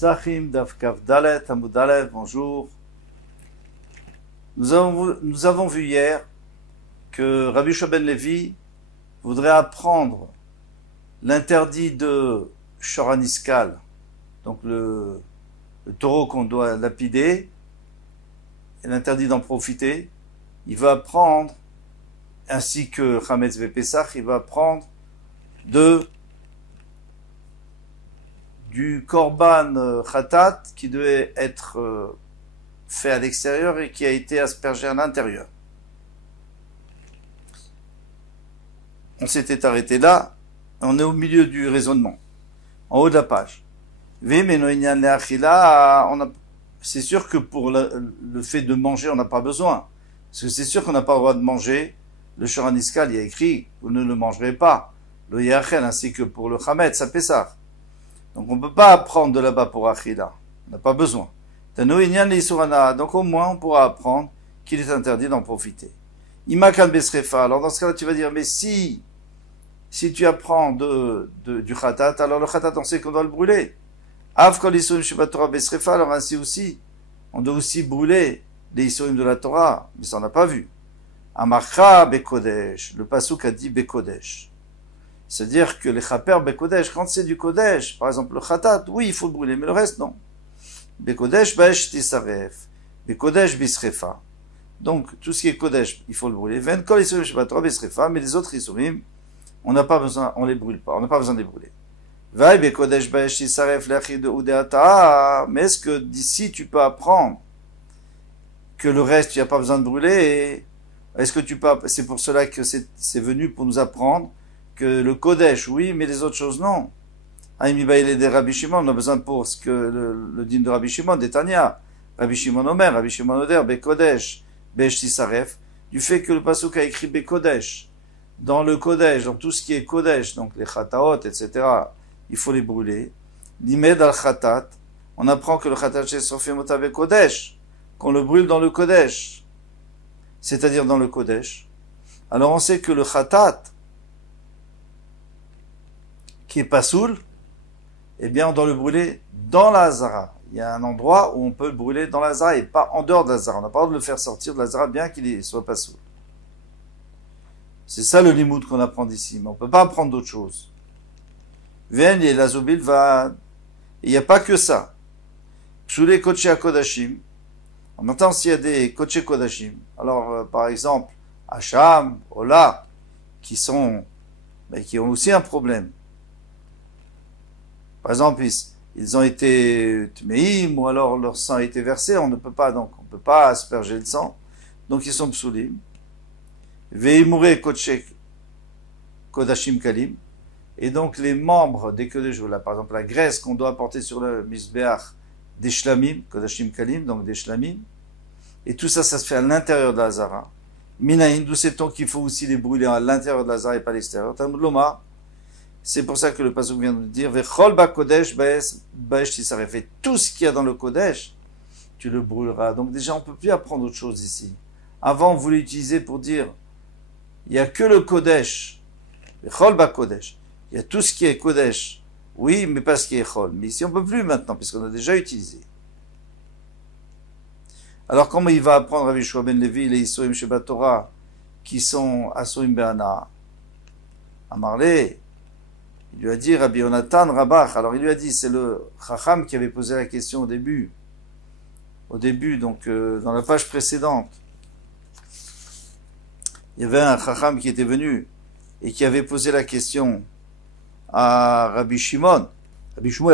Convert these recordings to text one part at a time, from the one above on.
Pesachim, Daf Kaf Dalet, Amud Aleph, bonjour. Nous avons vu hier que Rabbi Yehoshua ben Levi voudrait apprendre l'interdit de Shoran Iskal, donc le taureau qu'on doit lapider, et l'interdit d'en profiter. Il va apprendre, ainsi que Chametz Vepesach, il va apprendre du korban khatat qui devait être fait à l'extérieur et qui a été aspergé à l'intérieur. On s'était arrêté là, on est au milieu du raisonnement, en haut de la page. C'est sûr que pour le fait de manger, on n'a pas besoin. Parce que c'est sûr qu'on n'a pas le droit de manger. Le Shoran Iskal, il y a écrit, vous ne le mangerez pas. Le Yachel, ainsi que pour le Chametz, à Pessah. Donc on ne peut pas apprendre de là-bas pour Achila. On n'a pas besoin. Donc au moins on pourra apprendre qu'il est interdit d'en profiter. Imakan Besrefa. Alors dans ce cas-là, tu vas dire, mais si tu apprends du Khatat, alors le Khatat, on sait qu'on doit le brûler. Av Kol Isurim Shebatorah Besrefa, alors ainsi aussi, on doit aussi brûler les Isurim de la Torah. Mais ça on n'a pas vu. Amarcha Bekodesh. Le Pasuk a dit Bekodesh. C'est-à-dire que les chaper bekodesh, quand c'est du kodesh, par exemple le khatat, oui, il faut le brûler, mais le reste, non. Bekodesh baesh tisaref, bekodesh bisrefa. Donc, tout ce qui est kodesh, il faut le brûler. Ven kol isurim shebatorah bisrefa, mais les autres isurim, on n'a pas besoin, on les brûle pas, on n'a pas besoin de les brûler. Vaï bekodesh baesh tisaref l'achid udeata, mais est-ce que d'ici tu peux apprendre que le reste, tu n'as pas besoin de brûler, est-ce que tu peux, c'est pour cela que c'est venu pour nous apprendre que le Kodesh, oui, mais les autres choses, non. Aïmibaïle de Rabbi Shimon, on a besoin pour ce que le dîme de Rabbi Shimon, d'Etania, Rabbi Shimon Omer, Rabbi Shimon Oder, Bekodesh, Besh Tisaref, du fait que le Pasuk a écrit Bekodesh. Dans le Kodesh, dans tout ce qui est Kodesh, donc les Chataot, etc., il faut les brûler. Limed al Chatat, on apprend que le Chatat chez Sofimota Bekodesh, qu'on le brûle dans le Kodesh, c'est-à-dire dans le Kodesh. Alors on sait que le Chatat, qui est pas saoul, eh bien, on doit le brûler dans la Hazara. Il y a un endroit où on peut le brûler dans la Hazara et pas en dehors de la Hazara. On n'a pas le droit de le faire sortir de la Hazara bien qu'il soit pas saoul. C'est ça le limoud qu'on apprend d'ici, mais on peut pas apprendre d'autre chose. Ven et la Zobil va, il n'y a pas que ça. Sous les Koché Kodashim, en même temps, s'il y a des Koché Kodashim, alors, par exemple, Hacham, Ola, qui ont aussi un problème. Par exemple, ils ont été tmeim, ou alors leur sang a été versé, on peut pas asperger le sang, donc ils sont psoulim. Veimure kodesh kodashim kalim, et donc les membres des kodesh, là, par exemple la graisse qu'on doit apporter sur le misbeach des shlamim, kodashim kalim, donc des shlamim, et tout ça, ça se fait à l'intérieur de la Hazara. Minaïn, d'où sait-on qu'il faut aussi les brûler à l'intérieur de la Hazara et pas à l'extérieur. Talmud Lomar. C'est pour ça que le pasuk vient de dire Vechol ba kodesh baesh tisaref. Et tout ce qu'il y a dans le kodesh, tu le brûleras. Donc déjà, on peut plus apprendre autre chose ici. Avant, on voulait utiliser pour dire il y a que le kodesh. Vechol ba kodesh. Il y a tout ce qui est kodesh. Oui, mais pas ce qui est chol. Mais ici, on peut plus maintenant, puisqu'on a déjà utilisé. Alors, comment il va apprendre Rabbi Yehoshua ben Levi les Isurim Shebatorah qui sont Asurim Be'ana Amarle? Il lui a dit, Rabbi Yonatan Rabach, alors il lui a dit, c'est le Chacham qui avait posé la question au début, donc dans la page précédente, il y avait un Chacham qui était venu et qui avait posé la question à Rabbi Shmuel,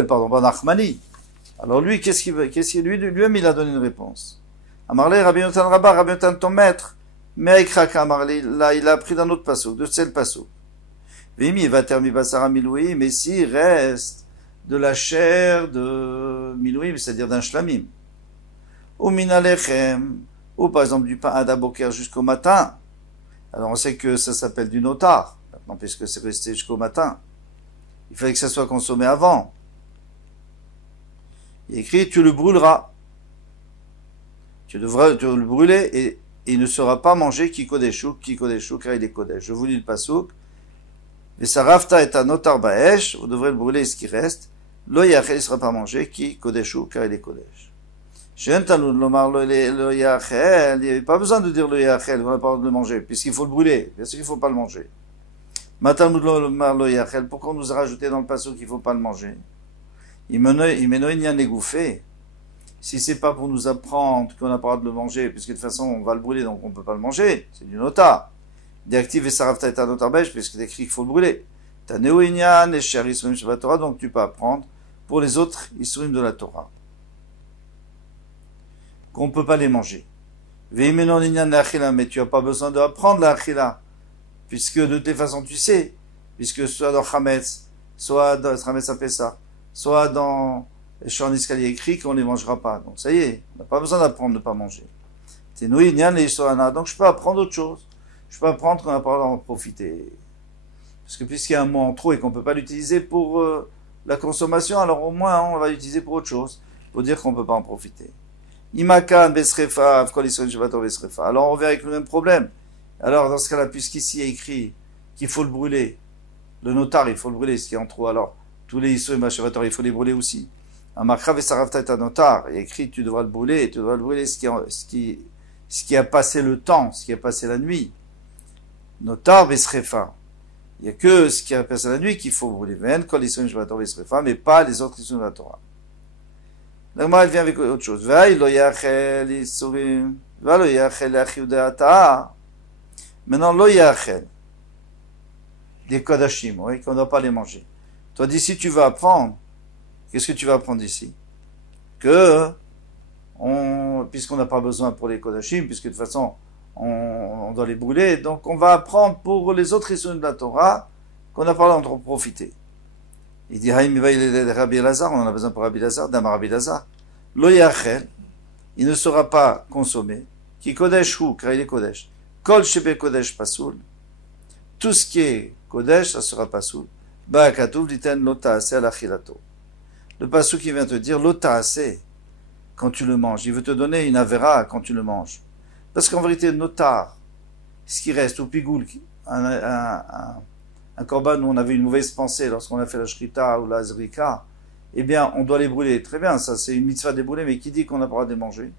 pas Nachmani. Alors lui, lui-même il a donné une réponse. Amarle, Rabbi Yonatan Rabach, Rabbi Yonatan ton maître, mais avec Chaka Amarle, là il a appris d'un autre pasuk, de tel pasuk. Vimi va terminer basara miloui, mais s'il reste de la chair de miloui, c'est-à-dire d'un shlamim, ou minalechem, ou par exemple du pain adaboker jusqu'au matin. Alors on sait que ça s'appelle du notar, maintenant puisque c'est resté jusqu'au matin. Il fallait que ça soit consommé avant. Il est écrit, tu le brûleras. Tu devras le brûler et il ne sera pas mangé ki kodeshu, car il est kodesh. Je vous lis le pasuk. Et sa rafta est un notar baesh, vous devrez le brûler ce qui reste. Lo yachel, il ne sera pas mangé, qui kodeshu, car il est kodesh. Shen Talmud lomar lo yachel, il n'y avait pas besoin de dire lo yachel, on n'a pas le droit de le manger, puisqu'il faut le brûler, bien sûr qu'il ne faut pas le manger. Ma Talmud lomar lo yachel, pourquoi on nous a rajouté dans le passage qu'il ne faut pas le manger? Il m'énoïgne un égouffé. Si c'est pas pour nous apprendre qu'on n'a pas le droit de le manger, puisque de toute façon on va le brûler, donc on ne peut pas le manger, c'est du nota. D'active et saravta et un notar belge, puisque c'est écrit qu'il faut le brûler. T'as néoïnian et cher Isurim de la Torah, donc tu peux apprendre pour les autres Isurim de la Torah. Qu'on ne peut pas les manger. Veimenon inyan l'achila, mais tu n'as pas besoin d'apprendre l'achila, puisque de toutes les façons tu sais, puisque soit dans Chametz, soit dans Chametz Apessa, soit dans Shor Niskal, il y a écrit qu'on ne les mangera pas. Donc ça y est, on n'a pas besoin d'apprendre de ne pas manger. T'es néoïnian et Yisroana, donc je peux apprendre autre chose. Je peux apprendre qu'on n'a pas le droit d'en profiter. Parce que puisqu'il y a un mot en trop et qu'on ne peut pas l'utiliser pour la consommation, alors au moins on va l'utiliser pour autre chose, pour dire qu'on ne peut pas en profiter. Imakan besrefa, besrefa. Alors on revient avec le même problème. Alors dans ce cas-là, puisqu'ici il y a écrit qu'il faut le brûler, le notar il faut le brûler, ce qui est en trop, alors tous les Yisroim Hashavator il faut les brûler aussi. Amakra vesaravta est un notar, il y a écrit tu devras le brûler, et tu devras le brûler ce qui a passé le temps, ce qui a passé la nuit. Notar besrefa. Il n'y a que ce qui a passé la nuit qu'il faut brûler. Mais pas les autres Isurim de la Torah. L'Agma, elle vient avec autre chose. Maintenant, lo yachel. Des kodashim, oui, qu'on ne doit pas les manger. Toi, d'ici, tu vas apprendre. Qu'est-ce que tu vas apprendre d'ici? Puisqu'on n'a pas besoin pour les kodashim, puisque de toute façon, on doit les brûler, donc on va apprendre pour les autres Isurim de la Torah qu'on n'a pas le droit d'en profiter. Il dit, Rabbi Elazar, on en a besoin pour Rabbi Elazar, d'Amar Rabbi Elazar. Lo yachel, il ne sera pas consommé, qui kodesh hu, car il est kodesh. Kol shebe kodesh pasoul, tout ce qui est kodesh, ça sera pasoul. Ba katuv liten lo ta'ase al achilato. Le pasou qui vient te dire, lo ta'ase, quand tu le manges, il veut te donner une avera quand tu le manges. Parce qu'en vérité, notar, ce qui reste, au pigoul, un korban où on avait une mauvaise pensée lorsqu'on a fait la shrita ou la zrika, eh bien, on doit les brûler. Très bien, ça c'est une mitzvah de les brûler, mais qui dit qu'on n'a pas le droit de les manger?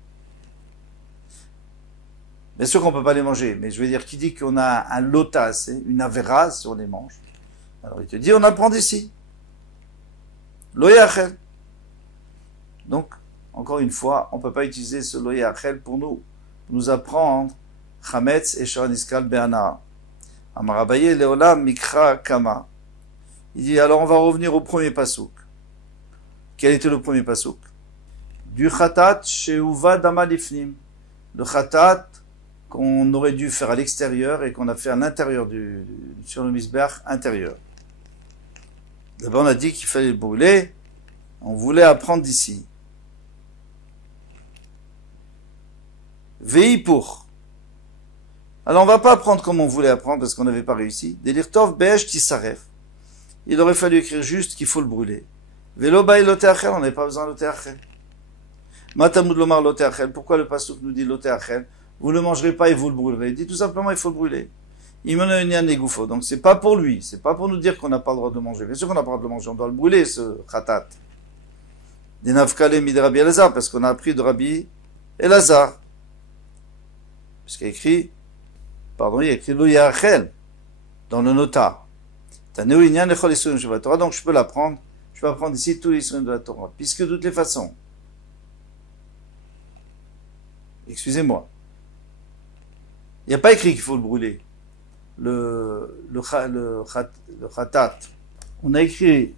Bien sûr qu'on ne peut pas les manger, mais je veux dire, qui dit qu'on a un lotas, une avera si on les mange? Alors il te dit, on apprend d'ici. Lo yachel. Donc, encore une fois, on ne peut pas utiliser ce lo yachel pour nous apprendre Chametz et Shor Niskal Be'ana. Amar Abaye Leolam Mikra Kama. Il dit alors on va revenir au premier pasouk. Quel était le premier pasouk? Du Khatat Sheuva Dama Lifnim. Le Khatat qu'on aurait dû faire à l'extérieur et qu'on a fait à l'intérieur sur le misbeach intérieur. D'abord on a dit qu'il fallait le brûler. On voulait apprendre d'ici. Vei pour. Alors on va pas apprendre comme on voulait apprendre parce qu'on n'avait pas réussi. Delirtov be'esh tisaref. Il aurait fallu écrire juste qu'il faut le brûler. Velo ba'i loteachel, on n'avait pas besoin de loteachel. Matamud lomar loteachel. Pourquoi le pasuk nous dit loteachel? Vous ne le mangerez pas et vous le brûlerez. Il dit tout simplement il faut le brûler. Imononian negoufo. Donc c'est pas pour lui, c'est pas pour nous dire qu'on n'a pas le droit de le manger. Bien sûr qu'on n'a pas le droit de le manger, on doit le brûler ce khatat. Des nafkale mid Rabbi Elazar parce qu'on a appris de Rabbi Elazar. Parce qu'il y a écrit, il y a écrit lo yachel dans le notar. Donc je peux l'apprendre, je peux apprendre ici tous les Isurim de la Torah. Puisque de toutes les façons, excusez-moi, il n'y a pas écrit qu'il faut le brûler. Le khatat. On a écrit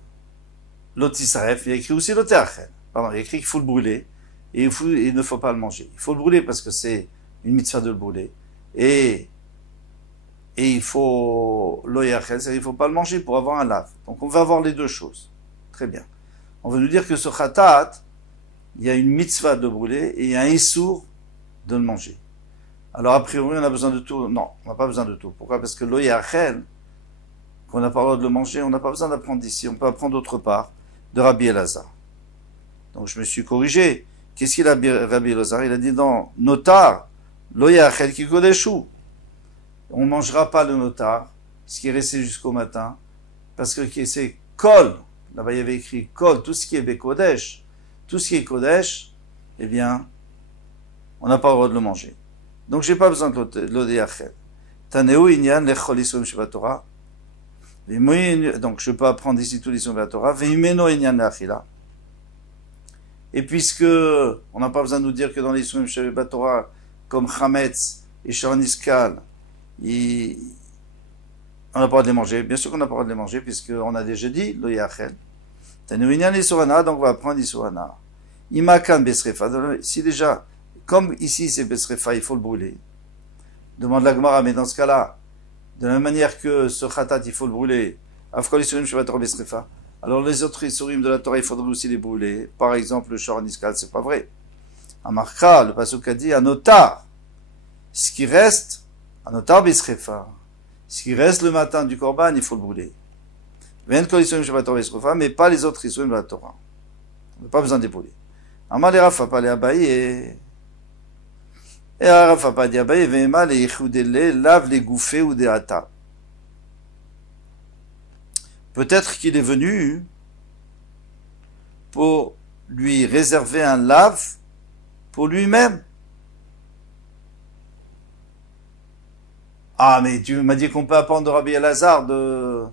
l'otisaref, il y a écrit aussi l'oteachel. Pardon, il y a écrit qu'il faut le brûler et il ne faut pas le manger. Il faut le brûler parce que c'est une mitzvah de le brûler. Et il faut l'oyachel, c'est-à-dire il ne faut pas le manger pour avoir un lave. Donc on va avoir les deux choses. Très bien. On veut nous dire que ce khatat, il y a une mitzvah de brûler et il y a un issour de le manger. Alors a priori on a besoin de tout. Non, on n'a pas besoin de tout. Pourquoi? Parce que l'oyachel, qu'on n'a pas le droit de le manger, on n'a pas besoin d'apprendre d'ici. On peut apprendre d'autre part, de Rabbi Elazar. Donc je me suis corrigé. Qu'est-ce qu'il a dit Rabbi Elazar? Il a dit dans notar, lo yachel ki kodeshu. On ne mangera pas le notar, ce qui est resté jusqu'au matin, parce que c'est kol, là-bas il y avait écrit Kol, tout ce qui est Bekodesh, tout ce qui est Kodesh, eh bien, on n'a pas le droit de le manger. Donc j'ai pas besoin de l'Odéachel. Taneu Inyan Lechol Isurim Shebatorah. Donc je peux apprendre ici tous les Isurim Shebatorah. Veimeno Inyan Leachila. Et puisque on n'a pas besoin de nous dire que dans les Isurim Shebatorah, comme Chametz et Shoraniskal, on n'a pas le droit de les manger. Bien sûr qu'on n'a pas le droit de les manger, puisqu'on a déjà dit, lo yachel. Taneu Inyan Isurana, donc on va apprendre Isurana. Imakan Besrefa. Si déjà, comme ici c'est Besrefa, il faut le brûler. Demande la Gemara, mais dans ce cas-là, de la même manière que ce khatat, il faut le brûler. Afkol Isurim Shebatorah Besrefa. Alors les autres Isurim de la Torah, il faudrait aussi les brûler. Par exemple, le Shor Niskal, c'est pas vrai. Amarcha, le pasuk a dit, Anotar. Ce qui reste, Anotar Besrefa. Ce qui reste le matin du Korban, il faut le brûler. Mais pas les autres Isurim de la Torah. On n'a pas besoin de les brûler. Amar les Rafa, pas les Abaye. Et Rafa, pas les Abaye, Vema les Yichudele, lave les gouffés ou des hata. Peut-être qu'il est venu pour lui réserver un lave pour lui-même. Ah, mais tu m'as dit qu'on peut apprendre de Rabbi Elazar de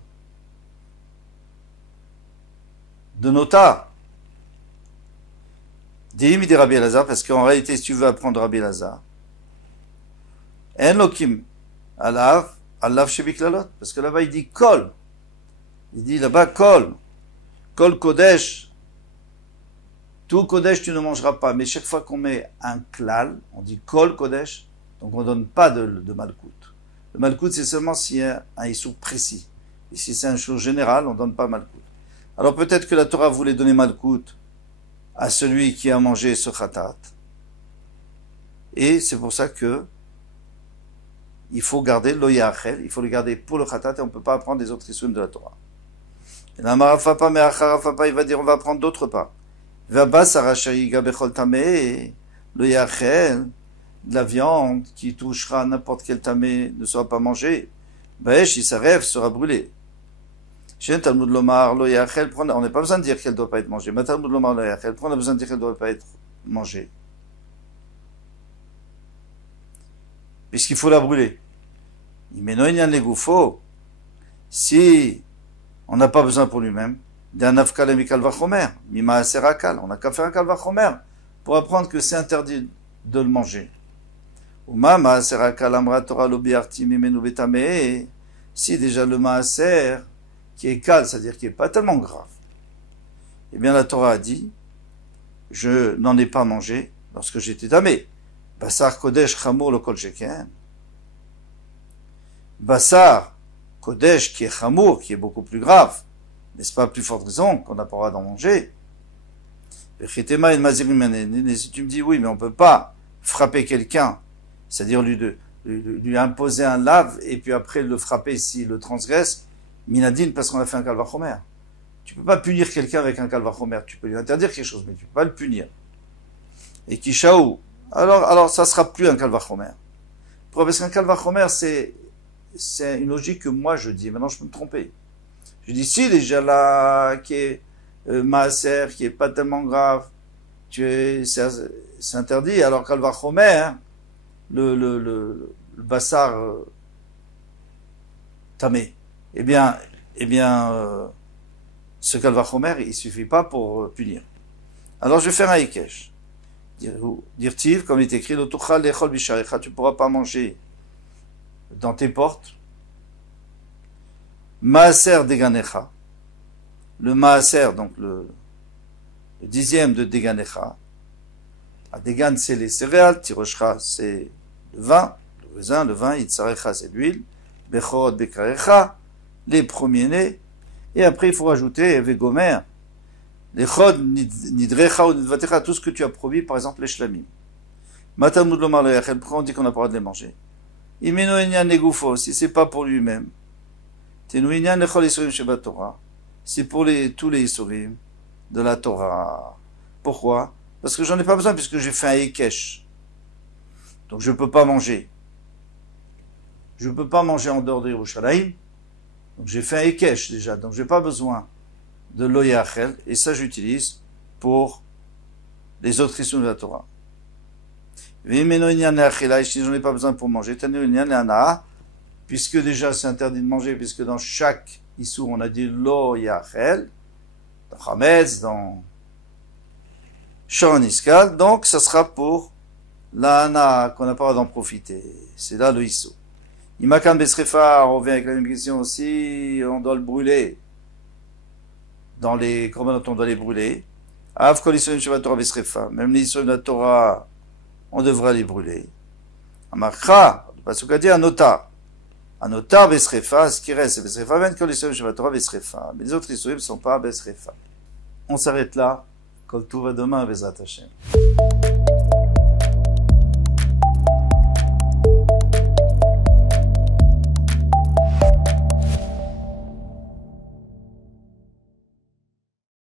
Nota. Dis-moi de Rabbi Elazar, parce qu'en réalité, si tu veux apprendre de Rabbi Elazar, En Lokim, Alav Shebiklalot, parce que là-bas il dit Kol. Il dit là-bas Kol. Kol Kodesh. Tout Kodesh tu ne mangeras pas, mais chaque fois qu'on met un klal, on dit Kol Kodesh, donc on ne donne pas de malkout. Le malkout c'est seulement s'il y a un issou précis. Et si c'est un chose générale, on ne donne pas malkout. Alors peut-être que la Torah voulait donner malkout à celui qui a mangé ce khatat. Et c'est pour ça que il faut garder l'oyachel, il faut le garder pour le khatat et on ne peut pas apprendre des autres isurim de la Torah. Et la marafapa, mais acharafapa, il va dire on va apprendre d'autres pas. Va sarachariga bechol tameh, l'oyachel, de la viande qui touchera n'importe quel tameh ne sera pas mangé. Baesh, sa rêve sera brûlé. Chez Talmud Lomar, l'oyachel, on n'a pas besoin de dire qu'elle ne doit pas être mangée. Mais Talmud Lomar, l'oyachel, on a besoin de dire qu'elle ne doit pas être mangée. Puisqu'il faut la brûler. Si on n'a pas besoin pour lui-même, d'un afkal et mikal vachomer, mima aserakal, on n'a qu'à faire un kal vachomer pour apprendre que c'est interdit de le manger. Uma maaserakal amra Torah lo biarti mimenu betame, si déjà le maaser qui est kal, c'est-à-dire qui est pas tellement grave, eh bien la Torah a dit, je n'en ai pas mangé lorsque j'étais tamé. Basar Kodesh Chamour le Kol Sheken. Basar Kodesh qui est Chamour, qui est beaucoup plus grave. N'est-ce pas plus forte raison qu'on n'a pas le droit d'en manger? Et si tu me dis oui, mais on ne peut pas frapper quelqu'un, c'est-à-dire lui imposer un lave et puis après le frapper s'il le transgresse, minadine parce qu'on a fait un kalvachomer. Tu ne peux pas punir quelqu'un avec un kalvachomer. Tu peux lui interdire quelque chose, mais tu ne peux pas le punir. Et Kishaou, alors ça sera plus un kalvachomer. Parce qu'un kalvachomer, c'est une logique que moi je dis. Maintenant, je peux me tromper. Je dis, si déjà là, qui est maaser, qui est pas tellement grave, c'est interdit. Alors kalvachomer, le bassar tamé, eh bien, ce kalvachomer, il suffit pas pour punir. Alors je vais faire un hikesh. Dire-t-il, comme il est écrit, tu ne pourras pas manger dans tes portes. Maaser deganecha. Le maaser, donc le dixième de deganecha. Degan, c'est les céréales. Tiroshcha, c'est le vin. Le raisin, le vin. Itzarecha, c'est l'huile. Bechorot bekarecha. Les premiers-nés. Et après, il faut rajouter vegomer. Les chod, nidrecha ou nidvatecha, tout ce que tu as promis, par exemple les shlamim. Matamud lomar le yachel, pourquoi on dit qu'on n'a pas le droit de les manger? Imeno enyan negufo, si c'est pas pour lui-même. Tenu enyan lechol isurim sheba Torah. C'est pour tous les isurim de la Torah. Pourquoi? Parce que j'en ai pas besoin, puisque j'ai fait un hekesh. Donc je peux pas manger. Je peux pas manger en dehors de Yerushalayim. Donc j'ai fait un hekesh déjà, donc j'ai pas besoin de lo yachel, et ça j'utilise pour les autres issues de la Torah. Si j'en ai pas besoin pour manger, puisque déjà c'est interdit de manger, puisque dans chaque issue on a dit lo yachel, dans Chametz, dans Shoran Iskal, donc ça sera pour la hana qu'on n'a pas d'en profiter. C'est là le issue. Imakan Besrefa, on revient avec la même question aussi, on doit le brûler. Dans les corbanotes, on doit les brûler. Av kol Yisraelim Shabbat Torah Besrefa, même les Yisraelim de la Torah, on devra les brûler. Amakra, le pasuk a dit Anotar. Anotar Besrefa, ce qui reste, c'est Besrefa, même kol Yisraelim Shabbat Torah Besrefa. Mais les autres Yisraelim ne sont pas Besrefa. On s'arrête là. Kol Tuva demain, Bezrat Hashem.